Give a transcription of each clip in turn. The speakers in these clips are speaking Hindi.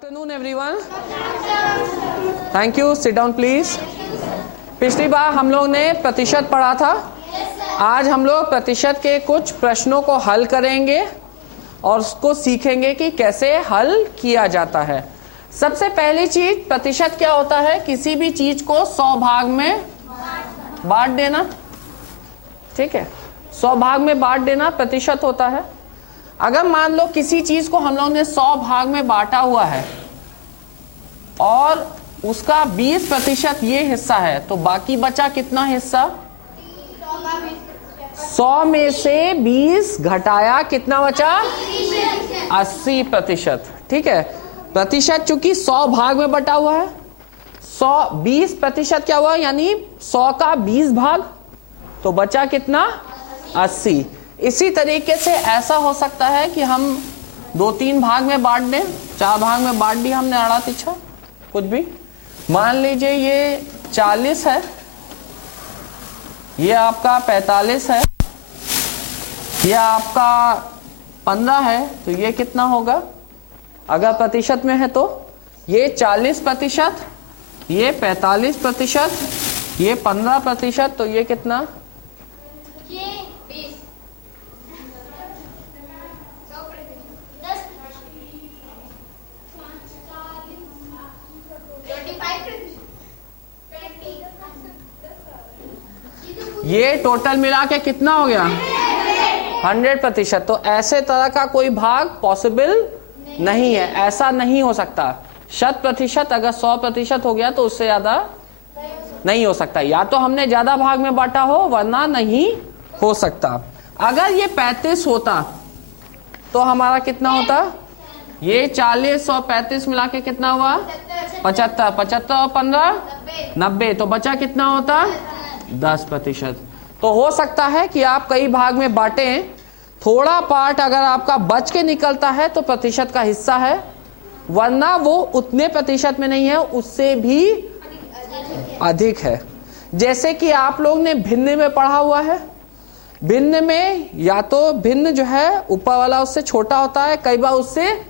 Afternoon everyone. Thank you. Sit down please. पिछली बार हम लोग ने प्रतिशत पढ़ा था। आज हम लोग प्रतिशत के कुछ प्रश्नों को हल करेंगे और उसको सीखेंगे कि कैसे हल किया जाता है। सबसे पहली चीज, प्रतिशत क्या होता है? किसी भी चीज को 100 भाग में बांट देना। ठीक है, 100 भाग में बांट देना प्रतिशत होता है। अगर मान लो किसी चीज को हम लोग ने 100 भाग में बांटा हुआ है और उसका 20% ये हिस्सा है, तो बाकी बचा कितना हिस्सा? 100 में से 20 घटाया कितना बचा? 80%। ठीक है, प्रतिशत चूंकि 100 भाग में बटा हुआ है, 20% क्या हुआ? यानी 100 का 20 भाग, तो बचा कितना? 80। इसी तरीके से ऐसा हो सकता है कि हम 2-3 भाग में बांट दें, 4 भाग में बांट दिया हमने आड़ा तिरछा कुछ भी। मान लीजिए ये 40 है, ये आपका 45 है, ये आपका 15 है, तो ये कितना होगा? अगर प्रतिशत में है तो ये 40%, ये 45%, ये 15%, तो ये कितना? ये टोटल मिला के कितना हो गया? 100%। तो ऐसे तरह का कोई भाग पॉसिबल नहीं है, ऐसा नहीं हो सकता। 100%, अगर 100% हो गया तो उससे ज्यादा नहीं हो सकता। या तो हमने ज्यादा भाग में बांटा हो, वरना नहीं हो सकता। अगर ये 35 होता तो हमारा कितना होता? ये 40 और 35 मिला के कितना हुआ? 75। 75 और 15 90। तो बचा कितना होता? 10%। तो हो सकता है कि आप कई भाग में बांटें, थोड़ा पार्ट अगर आपका बच के निकलता है तो प्रतिशत का हिस्सा है, वरना वो उतने प्रतिशत में नहीं है, उससे भी अधिक है। जैसे कि आप लोग ने भिन्न में पढ़ा हुआ है। भिन्न में या तो भिन्न जो है ऊपर वाला उससे छोटा होता है, कई बार उससे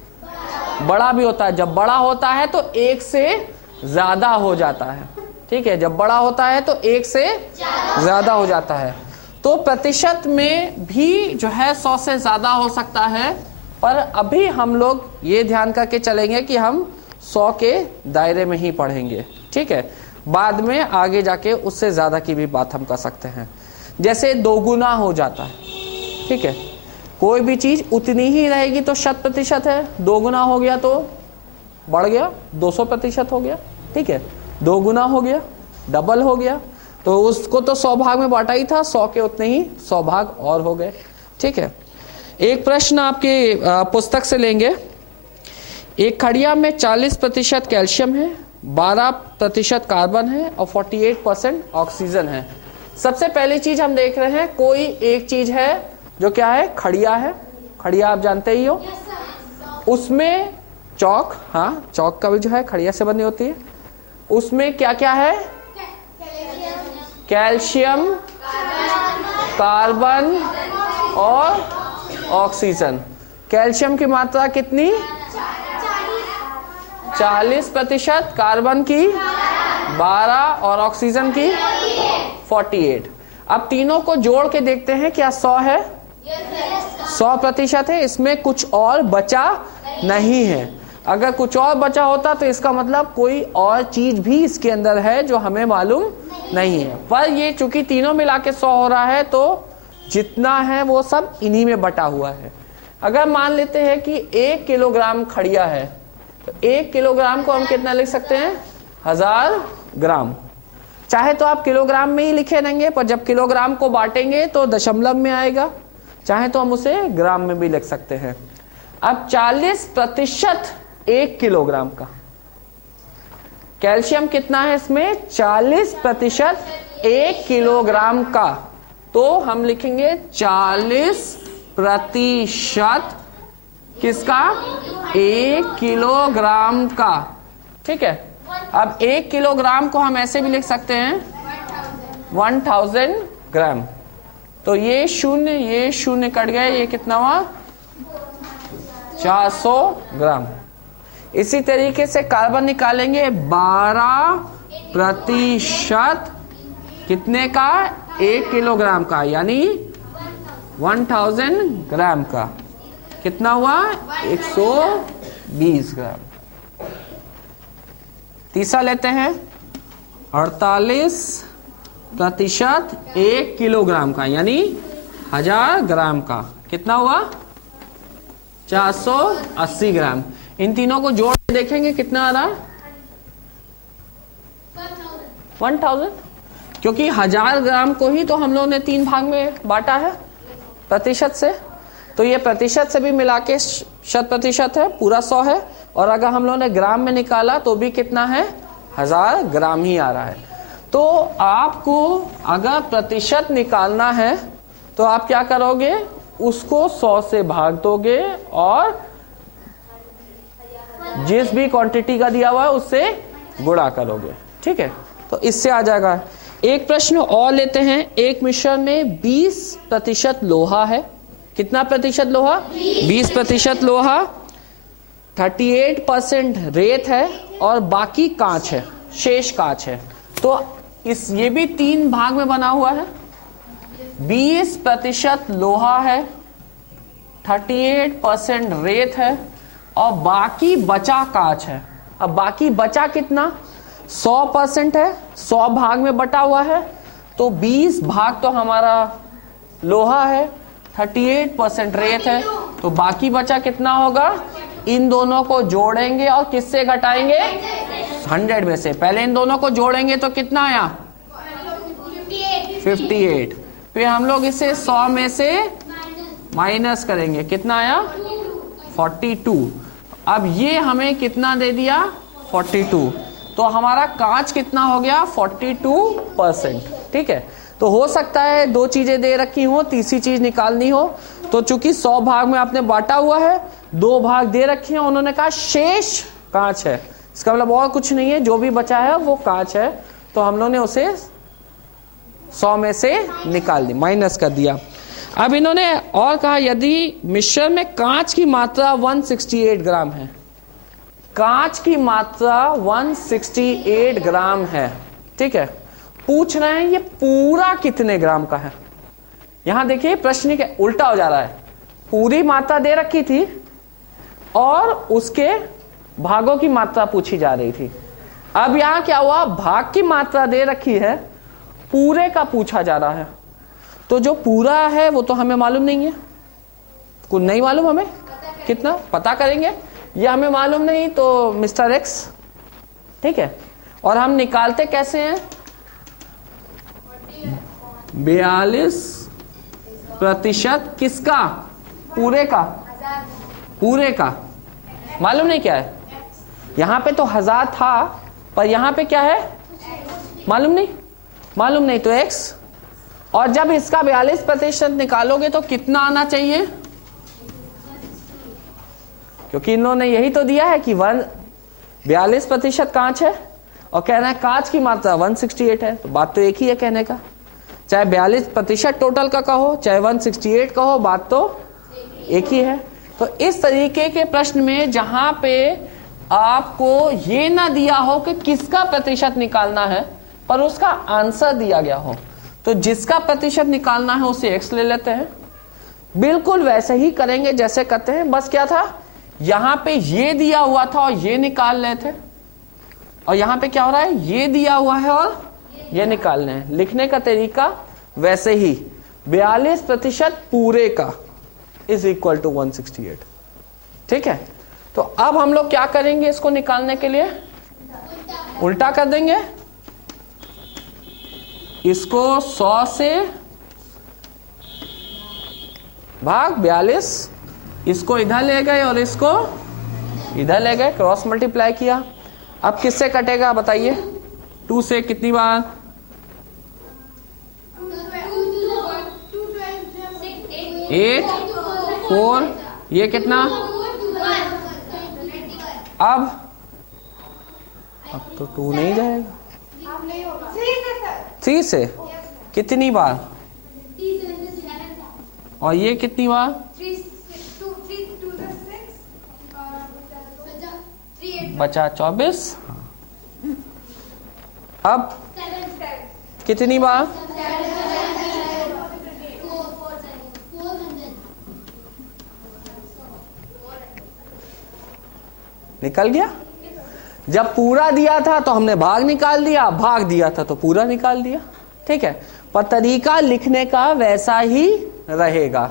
बड़ा भी होता है। जब बड़ा होता है तो 1 से ज्यादा हो जाता है। ठीक है, जब बड़ा होता है तो 1 से ज्यादा हो जाता है। तो प्रतिशत में भी जो है 100 से ज्यादा हो सकता है, पर अभी हम लोग ये ध्यान करके चलेंगे कि हम 100 के दायरे में ही पढ़ेंगे। ठीक है, बाद में आगे जाके उससे ज्यादा की भी बात हम कर सकते हैं। जैसे 2 गुना हो जाता है। ठीक है, कोई भी चीज उतनी ही रहेगी तो 100% है, 2 गुना हो गया तो बढ़ गया, 200% हो गया। ठीक है, 2 गुना हो गया, डबल हो गया, तो उसको तो 100 भाग में बांटा ही था, 100 के उतने ही 100 भाग और हो गए। ठीक है, एक प्रश्न आपके पुस्तक से लेंगे। एक खड़िया में 40% कैल्शियम है, 12% कार्बन है और 48% ऑक्सीजन है। सबसे पहली चीज हम देख रहे हैं, कोई एक चीज है जो क्या है? खड़िया है। खड़िया आप जानते ही हो। उसमें चौक, हाँ चौक का भी जो है खड़िया से बनी होती है। उसमें क्या क्या है? कैल्शियम, कार्बन और ऑक्सीजन। कैल्शियम की मात्रा कितनी? 40%, कार्बन की 12 और ऑक्सीजन की 48। अब तीनों को जोड़ के देखते हैं, क्या 100 है? 100% है। इसमें कुछ और बचा नहीं है। अगर कुछ और बचा होता तो इसका मतलब कोई और चीज भी इसके अंदर है जो हमें मालूम नहीं है। पर ये चूंकि तीनों मिला के 100 हो रहा है, तो जितना है वो सब इन्हीं में बटा हुआ है। अगर मान लेते हैं कि 1 किलोग्राम खड़िया है, तो 1 किलोग्राम को हम कितना लिख सकते हैं? 1000 ग्राम। चाहे तो आप किलोग्राम में ही लिखे रहेंगे, पर जब किलोग्राम को बांटेंगे तो दशमलव में आएगा। चाहे तो हम उसे ग्राम में भी लिख सकते हैं। अब 40% 1 किलोग्राम का कैल्शियम कितना है इसमें? 40% 1 किलोग्राम का, तो हम लिखेंगे 40% किसका? 1 किलोग्राम का। ठीक है, अब 1 किलोग्राम को हम ऐसे भी लिख सकते हैं 1000 ग्राम। तो ये शून्य कट गए, ये कितना हुआ? 400 ग्राम। इसी तरीके से कार्बन निकालेंगे 12% कितने का, 1 किलोग्राम का, यानी 1000 ग्राम का। कितना हुआ, 120 ग्राम। तीसरा लेते हैं 48% 1 किलोग्राम का, यानी 1000 ग्राम का। कितना हुआ, 480 ग्राम। इन तीनों को जोड़ के देखेंगे कितना आ रहा है, 1000, क्योंकि 1000 ग्राम को ही तो हम लोगों ने 3 भाग में बांटा है प्रतिशत से, तो ये प्रतिशत से भी मिला के 100% है, पूरा 100 है। और अगर हम लोगों ने ग्राम में निकाला तो भी कितना है, 1000 ग्राम ही आ रहा है। तो आपको अगर प्रतिशत निकालना है तो आप क्या करोगे, उसको 100 से भाग दोगे और जिस भी क्वांटिटी का दिया हुआ है उससे गुणा करोगे। ठीक है, तो इससे आ जाएगा। एक प्रश्न और लेते हैं। एक मिश्रण में 20% लोहा है। कितना प्रतिशत लोहा, 20% लोहा, 38% रेत है और बाकी कांच है, शेष कांच है। तो ये भी 3 भाग में बना हुआ है। 20% लोहा है, 38% रेत है और बाकी बचा कांच है। अब बाकी बचा कितना, 100% है, 100 भाग में बटा हुआ है, तो 20 भाग तो हमारा लोहा है, 38% रेत है, तो बाकी बचा कितना होगा। इन दोनों को जोड़ेंगे और किससे घटाएंगे, 100 में से। पहले इन दोनों को जोड़ेंगे तो कितना आया, 58। फिर हम लोग इसे 100 में से माइनस करेंगे, कितना आया, 42। अब ये हमें कितना दे दिया, 42। तो हमारा कांच कितना हो गया, 42%। ठीक है, तो हो सकता है 2 चीजें दे रखी हो, तीसरी चीज निकालनी हो। तो चूंकि 100 भाग में आपने बांटा हुआ है, 2 भाग दे रखे हैं, उन्होंने कहा शेष कांच है। इसका मतलब और कुछ नहीं है, जो भी बचा है वो कांच है। तो हम लोगों ने उसे 100 में से निकाल दी, माइनस कर दिया। अब इन्होंने और कहा यदि मिश्रण में कांच की मात्रा 168 ग्राम है, कांच की मात्रा 168 ग्राम है। ठीक है, पूछ रहे हैं ये पूरा कितने ग्राम का है। यहां देखिए प्रश्न के उल्टा हो जा रहा है, पूरी मात्रा दे रखी थी और उसके भागों की मात्रा पूछी जा रही थी। अब यहां क्या हुआ, भाग की मात्रा दे रखी है, पूरे का पूछा जा रहा है। तो जो पूरा है वो तो हमें मालूम नहीं है, कुछ नहीं मालूम हमें, कितना पता करेंगे, ये हमें मालूम नहीं, तो मिस्टर एक्स। ठीक है, और हम निकालते कैसे हैं, 42% किसका, पूरे का, पूरे का मालूम नहीं क्या है। यहां पे तो 1000 था, पर यहां पे क्या है मालूम नहीं, मालूम नहीं, तो x। और जब इसका 42% निकालोगे तो कितना आना चाहिए, क्योंकि इन्होंने यही तो दिया है कि 42% कांच है और कहना है कांच की मात्रा 168 है। तो बात तो एक ही है कहने का, चाहे 42% टोटल का कहो चाहे 168 कहो, बात तो एक ही है। तो इस तरीके के प्रश्न में जहां पे आपको ये ना दिया हो कि किसका प्रतिशत निकालना है, पर उसका आंसर दिया गया हो, तो जिसका प्रतिशत निकालना है उसे x ले लेते हैं। बिल्कुल वैसे ही करेंगे जैसे करते हैं, बस क्या था, यहां पे ये दिया हुआ था और ये निकाल रहे थे, और यहां पे क्या हो रहा है, ये दिया हुआ है और ये निकालने हैं। लिखने का तरीका वैसे ही, 42% पूरे का इज इक्वल टू 168। ठीक है, तो अब हम लोग क्या करेंगे, इसको निकालने के लिए उल्टा कर देंगे, इसको 100 से भाग 42, इसको इधर ले गए और इसको इधर ले गए, क्रॉस मल्टीप्लाई किया। अब किससे कटेगा बताइए, 2 से कितनी बार, 8 4, ये कितना, अब तो 2 नहीं जाएगा, 3 से कितनी बार, और ये कितनी बार, 3 बचा 24। अब कितनी बार? निकल गया। जब पूरा दिया था तो हमने भाग निकाल दिया, भाग दिया था तो पूरा निकाल दिया। ठीक है, पर तरीका लिखने का वैसा ही रहेगा।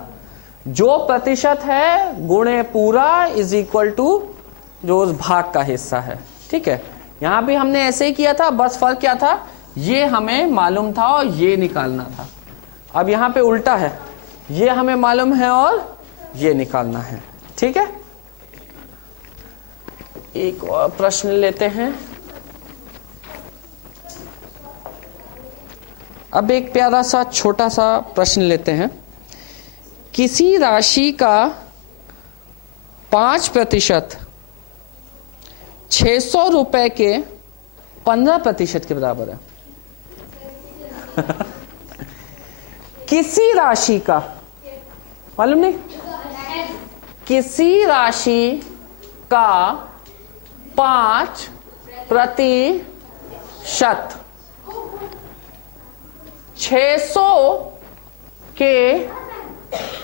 जो प्रतिशत है गुणे पूरा इज इक्वल टू जो उस भाग का हिस्सा है। ठीक है, यहां भी हमने ऐसे ही किया था, बस फर्क क्या था, ये हमें मालूम था और ये निकालना था। अब यहां पे उल्टा है, ये हमें मालूम है और ये निकालना है। ठीक है, एक और प्रश्न लेते हैं। अब एक प्यारा सा छोटा सा प्रश्न लेते हैं। किसी राशि का 5% 600 रुपए के 15% के बराबर है। किसी राशि का, मालूम नहीं, किसी राशि का 5% 600 के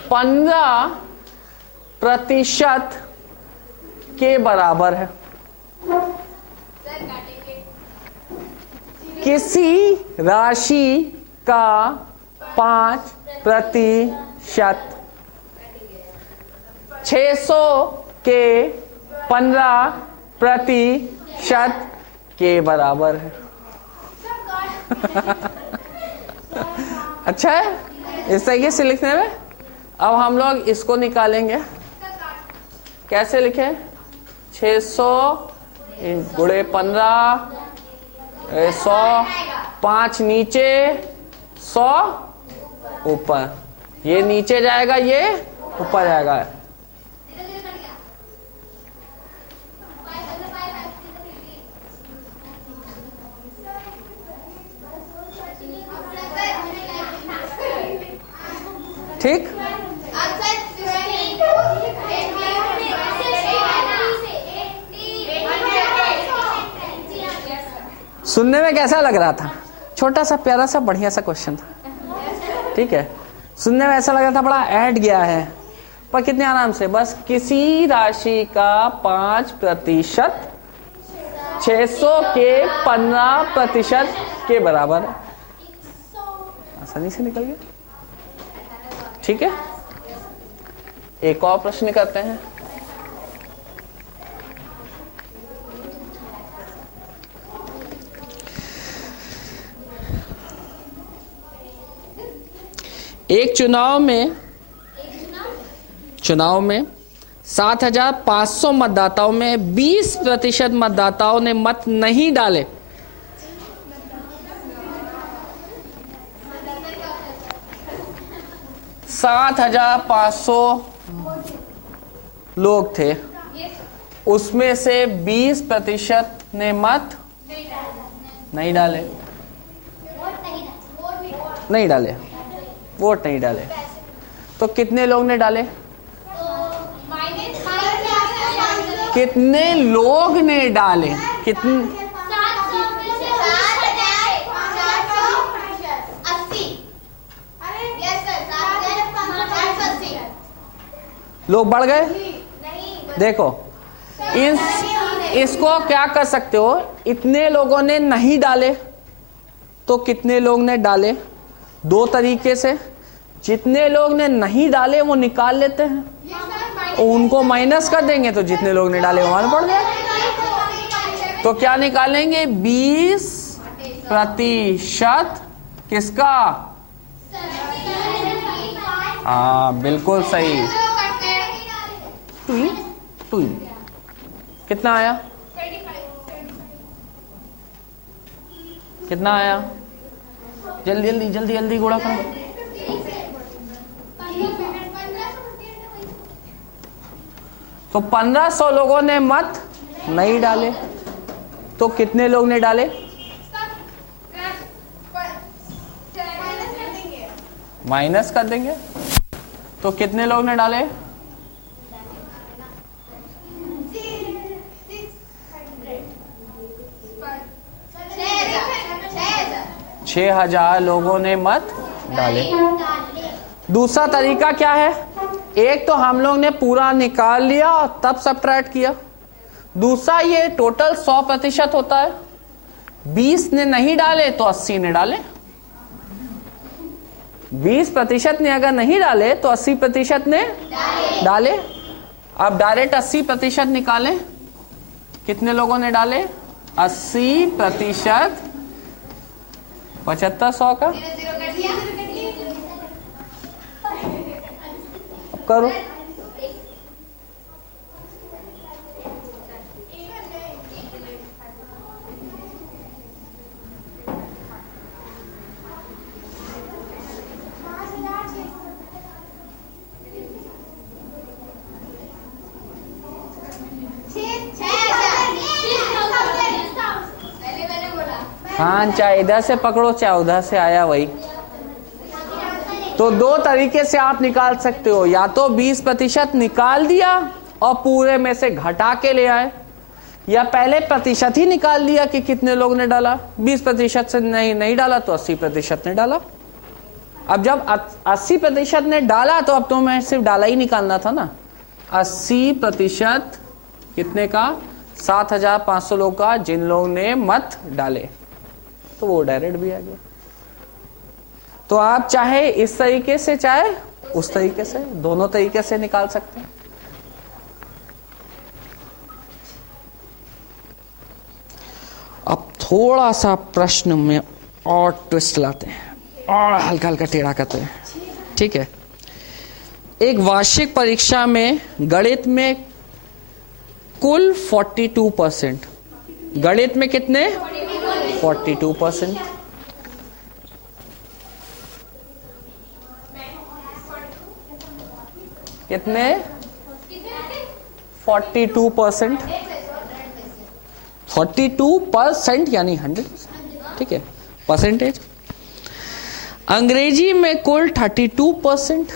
15% के बराबर है। किसी राशि का 5% 600 के 15% के बराबर है। अच्छा है इस तरीके से लिखने में। अब हम लोग इसको निकालेंगे। कैसे लिखें? 600 गुणे 15, 100, 5 नीचे 100 ऊपर, ये नीचे जाएगा ये ऊपर जाएगा। ठीक, सुनने में कैसा लग रहा था? छोटा सा प्यारा सा बढ़िया सा क्वेश्चन था। ठीक है, सुनने में ऐसा लग रहा था बड़ा ऐड गया है, पर कितने आराम से, बस किसी राशि का 5% 600 के 15% के बराबर है। आसानी से निकल गया। ठीक है, एक और प्रश्न करते हैं। एक चुनाव में 7,500 मतदाताओं में 20% मतदाताओं ने मत नहीं डाले। सात 7,500 लोग थे, उसमें से 20% ने मत नहीं डाले, वोट नहीं डाले। तो कितने लोग ने डाले? कितने लोग ने डाले? कितने? लोग बढ़ गए? देखो इसको क्या कर सकते हो, इतने लोगों ने नहीं डाले तो कितने लोग ने डाले, दो तरीके से। जितने लोग ने नहीं डाले वो निकाल लेते हैं, उनको माइनस कर देंगे तो जितने लोग ने डाले वहां पड़ जाए। तो क्या निकालेंगे? 20% किसका? हाँ बिल्कुल सही। टू कितना आया? कितना आया? जल्दी जल्दी जल्दी जल्दी गुणा करो। तो 1500 लोगों ने मत नहीं डाले, तो कितने लोग ने डाले? माइनस कर देंगे। तो कितने लोग ने डाले? 6000 लोगों ने मत डाले। दूसरा तरीका क्या है, एक तो हम लोग ने पूरा निकाल लिया और तब सब्ट्रैक्ट किया। दूसरा ये टोटल 100% होता है, 20 ने नहीं डाले तो 80 ने डाले। 20% ने अगर नहीं डाले तो 80% ने डाले। अब डायरेक्ट 80% निकालें, कितने लोगों ने डाले? 80% 75 100 का करो। हाँ, चाहे इधर से पकड़ो चाहे उधर से आया वही। तो दो तरीके से आप निकाल सकते हो, या तो 20% निकाल दिया और पूरे में से घटा के ले आए, या पहले प्रतिशत ही निकाल लिया कि कितने लोग ने डाला। 20% से नहीं डाला तो 80% ने डाला। अब जब 80% ने डाला तो अब तो मैं सिर्फ डाला ही निकालना था ना। 80% कितने का? 7500 लोग का, जिन लोगों ने मत डाले, तो वो डायरेक्ट भी आ गया। तो आप चाहे इस तरीके से चाहे उस तरीके से, दोनों तरीके से निकाल सकते हैं। अब थोड़ा सा प्रश्न में और ट्विस्ट लाते हैं और हल्का हल्का टेढ़ा करते हैं, ठीक है। एक वार्षिक परीक्षा में गणित में कुल 42%, गणित में कितने? 42%। कितने? 42%। 42% यानी 100%, ठीक है, परसेंटेज। अंग्रेजी में कुल 32%,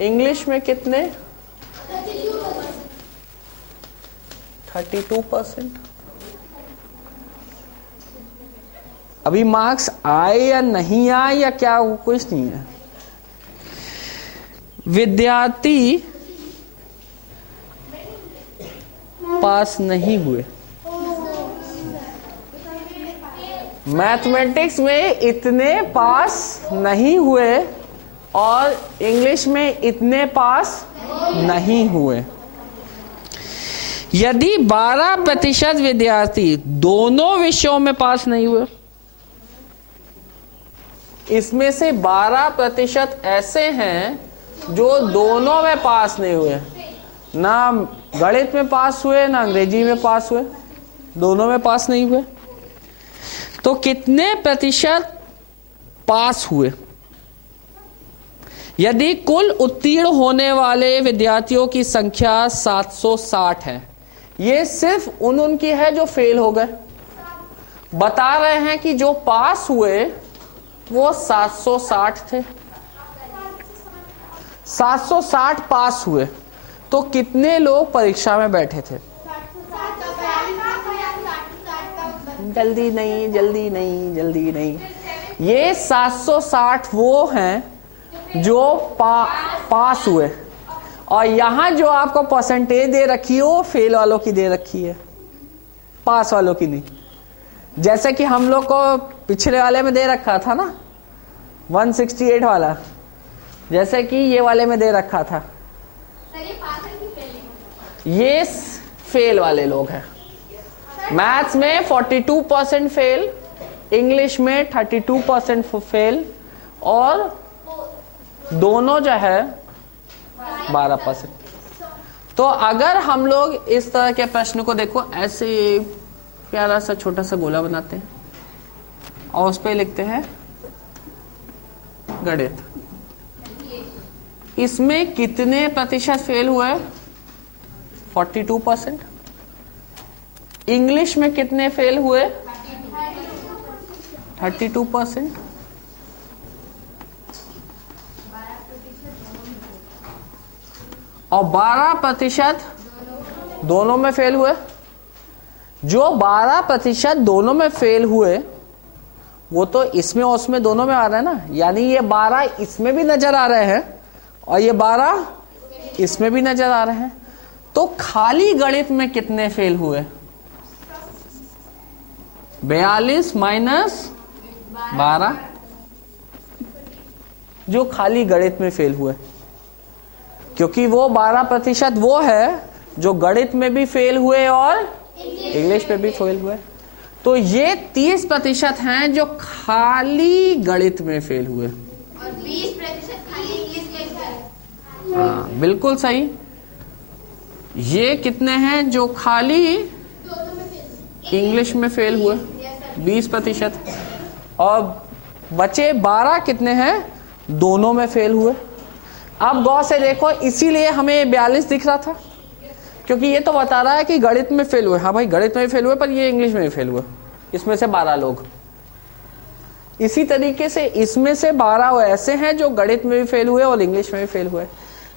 इंग्लिश में कितने? 32%। अभी मार्क्स आए या नहीं आए या क्या, कुछ नहीं है। विद्यार्थी पास नहीं हुए। मैथमेटिक्स में इतने पास नहीं हुए और इंग्लिश में इतने पास नहीं हुए। यदि 12% विद्यार्थी दोनों विषयों में पास नहीं हुए, इसमें से 12% ऐसे हैं जो दोनों में पास नहीं हुए, ना गणित में पास हुए ना अंग्रेजी में पास हुए, दोनों में पास नहीं हुए। तो कितने प्रतिशत पास हुए? यदि कुल उत्तीर्ण होने वाले विद्यार्थियों की संख्या 760 है, ये सिर्फ उनकी है जो फेल हो गए। बता रहे हैं कि जो पास हुए वो 760 थे। 760 पास हुए, तो कितने लोग परीक्षा में बैठे थे? जल्दी नहीं, जल्दी नहीं, जल्दी नहीं। ये 760 वो हैं जो पास हुए, और यहां जो आपको परसेंटेज दे रखी है वो फेल वालों की दे रखी है, पास वालों की नहीं। जैसे कि हम लोग को पिछले वाले में दे रखा था ना 168 वाला, जैसे कि ये वाले में दे रखा था। ये फेल वाले लोग हैं। मैथ्स में 42% फेल, इंग्लिश में 32% फेल, और दोनों जो है 12%। तो अगर हम लोग इस तरह के प्रश्न को देखो, ऐसे प्यारा सा छोटा सा गोला बनाते हैं और उस पे लिखते हैं गणित। इसमें कितने प्रतिशत फेल हुए? 42%। इंग्लिश में कितने फेल हुए? 32%। और 12% दोनों में फेल हुए। जो 12% दोनों में फेल हुए वो तो इसमें और उसमें दोनों में आ रहा है ना, यानी ये 12 इसमें भी नजर आ रहे हैं और ये 12 इसमें भी नजर आ रहे हैं। तो खाली गणित में कितने फेल हुए? 42 माइनस 12 जो खाली गणित में फेल हुए, क्योंकि वो 12% वो है जो गणित में भी फेल हुए और इंग्लिश में भी फेल हुए। तो ये 30% हैं जो खाली गणित में फेल हुए और 20% खाली इंग्लिश में फेल। हाँ बिल्कुल सही। ये कितने हैं जो खाली इंग्लिश में फेल हुए? 20%। और बचे 12 कितने हैं? दोनों में फेल हुए। अब गौर से देखो, इसीलिए हमें 42 दिख रहा था, क्योंकि ये तो बता रहा है कि गणित में फेल हुए। हाँ भाई गणित में फेल हुए, पर ये इंग्लिश में भी फेल हुए, इसमें से 12 लोग। इसी तरीके से इसमें से 12 ऐसे हैं जो गणित में भी फेल हुए और इंग्लिश में भी फेल हुए।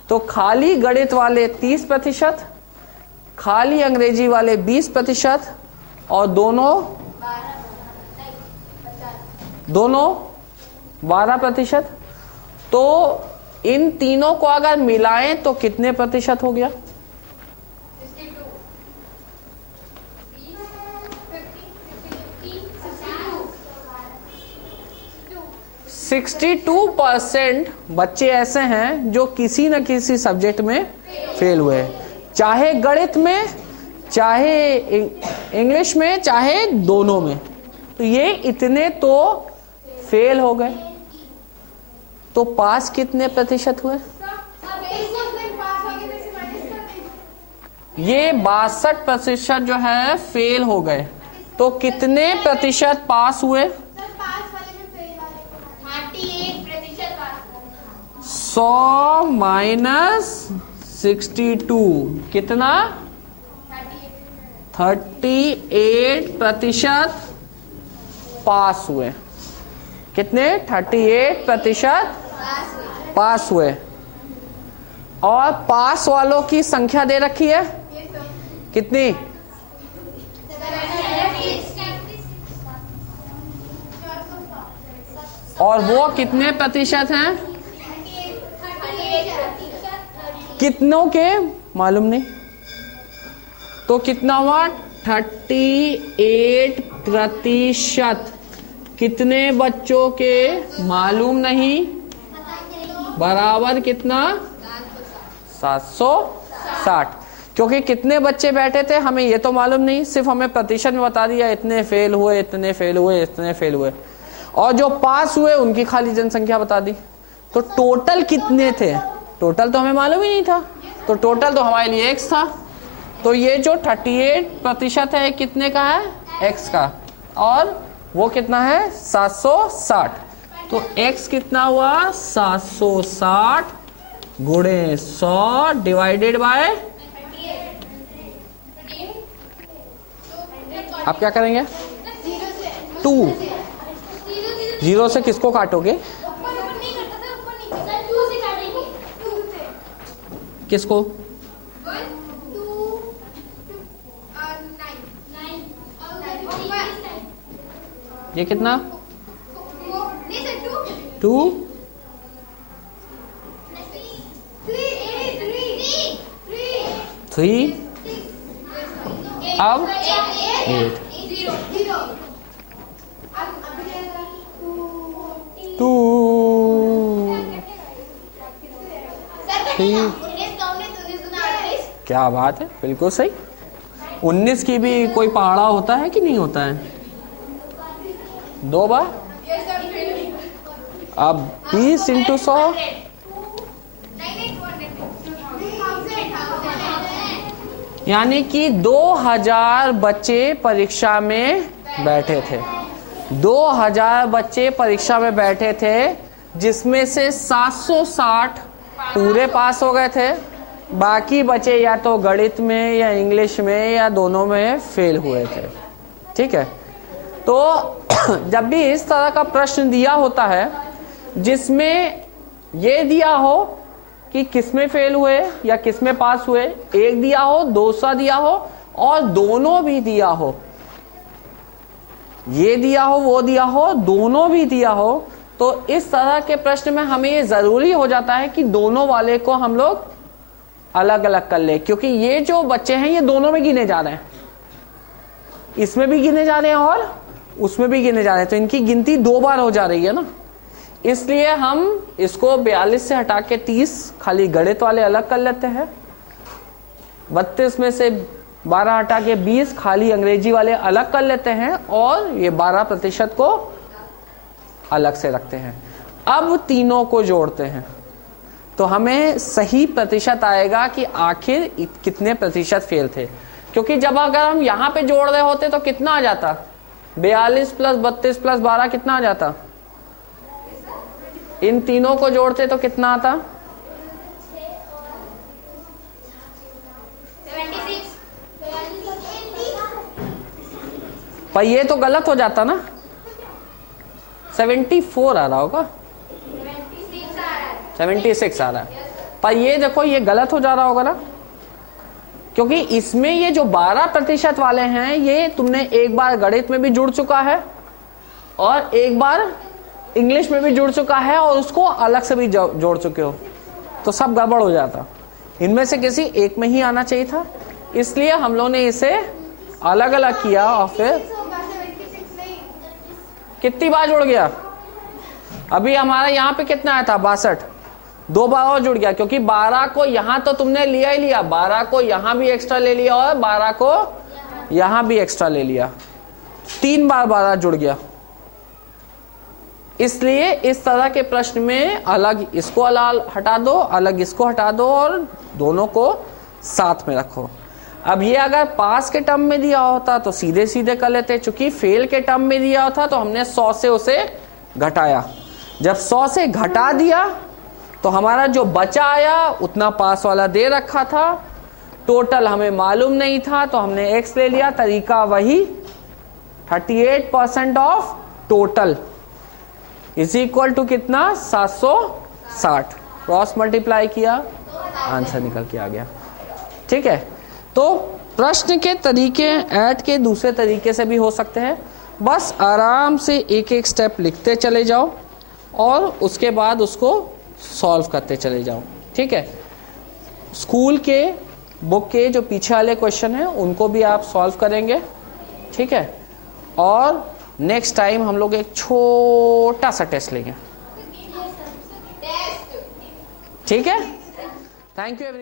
तो खाली गणित वाले 30%, खाली अंग्रेजी वाले 20% और दोनों 12%। तो इन तीनों को अगर मिलाएं तो कितने प्रतिशत हो गया? 62% बच्चे ऐसे हैं जो किसी न किसी सब्जेक्ट में फेल हुए, चाहे गणित में, चाहे इंग्लिश में, चाहे दोनों में। तो ये इतने तो फेल हो गए। तो पास कितने प्रतिशत हुए? ये 62% जो है फेल हो गए। तो कितने प्रतिशत पास हुए? 100 माइनस 62 कितना? 38% पास हुए। कितने? 38% पास हुए। और पास वालों की संख्या दे रखी है कितनी? और वो कितने प्रतिशत हैं? कितनों के मालूम नहीं। तो कितना हुआ? 38%। कितने बच्चों के मालूम नहीं, बराबर कितना? 760। क्योंकि कितने बच्चे बैठे थे हमें ये तो मालूम नहीं, सिर्फ हमें प्रतिशत में बता दिया, इतने फेल हुए, इतने फेल हुए, इतने फेल हुए। और जो पास हुए उनकी खाली जनसंख्या बता दी। तो टोटल कितने थे? टोटल तो हमें मालूम ही नहीं था, तो टोटल तो हमारे लिए x था। तो ये जो 38% है कितने का है? x का। और वो कितना है? 760। तो x कितना हुआ? 760 गुणे 100 डिवाइडेड बाय। आप क्या करेंगे? 2। 0 से किसको काटोगे? किसको? ये कितना? 2 3 अब 8 2 3। क्या बात है, बिल्कुल सही। 19 की भी कोई पहाड़ा होता है कि नहीं होता है? 2 बार। अब 20 × 100 यानी कि 2000 बच्चे परीक्षा में बैठे थे। 2000 बच्चे परीक्षा में बैठे थे, जिसमें से 760 पूरे पास हो गए थे। बाकी बचे या तो गणित में या इंग्लिश में या दोनों में फेल हुए थे। ठीक है। तो जब भी इस तरह का प्रश्न दिया होता है जिसमें ये दिया हो कि किसमें फेल हुए या किसमें पास हुए, एक दिया हो, दूसरा दिया हो और दोनों भी दिया हो, ये दिया हो वो दिया हो, दोनों भी दिया हो, तो इस तरह के प्रश्न में हमें ये जरूरी हो जाता है कि दोनों वाले को हम लोग अलग अलग कर ले, क्योंकि ये जो बच्चे हैं ये दोनों में गिने जा रहे हैं, इसमें भी गिने जा रहे हैं और उसमें भी गिने जा रहे हैं, तो इनकी गिनती 2 बार हो जा रही है ना। इसलिए हम इसको 42 से हटा के 30 खाली गणित वाले अलग कर लेते हैं, 32 में से 12 हटा के 20 खाली अंग्रेजी वाले अलग कर लेते हैं, और ये 12% को अलग से रखते हैं। अब तीनों को जोड़ते हैं तो हमें सही प्रतिशत आएगा कि आखिर कितने प्रतिशत फेल थे, क्योंकि जब अगर हम यहां पे जोड़ रहे होते तो कितना आ जाता, 42 प्लस 32 प्लस 12 कितना आ जाता, इन तीनों को जोड़ते तो कितना आता, 76। पर ये तो गलत हो जाता ना, 74 आ रहा होगा, 76 आ रहा है, पर ये देखो ये गलत हो जा रहा होगा ना, क्योंकि इसमें ये जो 12% वाले हैं ये तुमने एक बार गणित में भी जुड़ चुका है और एक बार इंग्लिश में भी जुड़ चुका है और उसको अलग से भी जोड़ चुके हो, तो सब गड़बड़ हो जाता। इनमें से किसी एक में ही आना चाहिए था, इसलिए हम लोगों ने इसे अलग अलग किया। और फिर कितनी बार जुड़ गया, अभी हमारा यहाँ पे कितना आया था 62, 2 बार और जुड़ गया, क्योंकि 12 को यहां तो तुमने लिया ही लिया, 12 को यहां भी एक्स्ट्रा ले लिया और 12 को यहां भी एक्स्ट्रा ले लिया, 3 बार 12 जुड़ गया। इसलिए इस तरह के प्रश्न में अलग इसको अलग हटा दो, अलग इसको हटा दो और दोनों को साथ में रखो। अब ये अगर पास के टर्म में दिया होता तो सीधे सीधे कर लेते, चूंकि फेल के टर्म में दिया होता तो हमने 100 से उसे घटाया, जब 100 से घटा दिया तो हमारा जो बचा आया उतना पास वाला दे रखा था, टोटल हमें मालूम नहीं था तो हमने x ले लिया, तरीका वही 38% of total is equal to कितना 760, क्रॉस मल्टीप्लाई किया, आंसर निकल के आ गया। ठीक है, तो प्रश्न के तरीके ऐड के दूसरे तरीके से भी हो सकते हैं, बस आराम से एक एक स्टेप लिखते चले जाओ और उसके बाद उसको सॉल्व करते चले जाओ। ठीक है, स्कूल के बुक के जो पीछे वाले क्वेश्चन हैं उनको भी आप सॉल्व करेंगे। ठीक है, और नेक्स्ट टाइम हम लोग एक छोटा सा टेस्ट लेंगे। ठीक है, थैंक यू एवरीवन।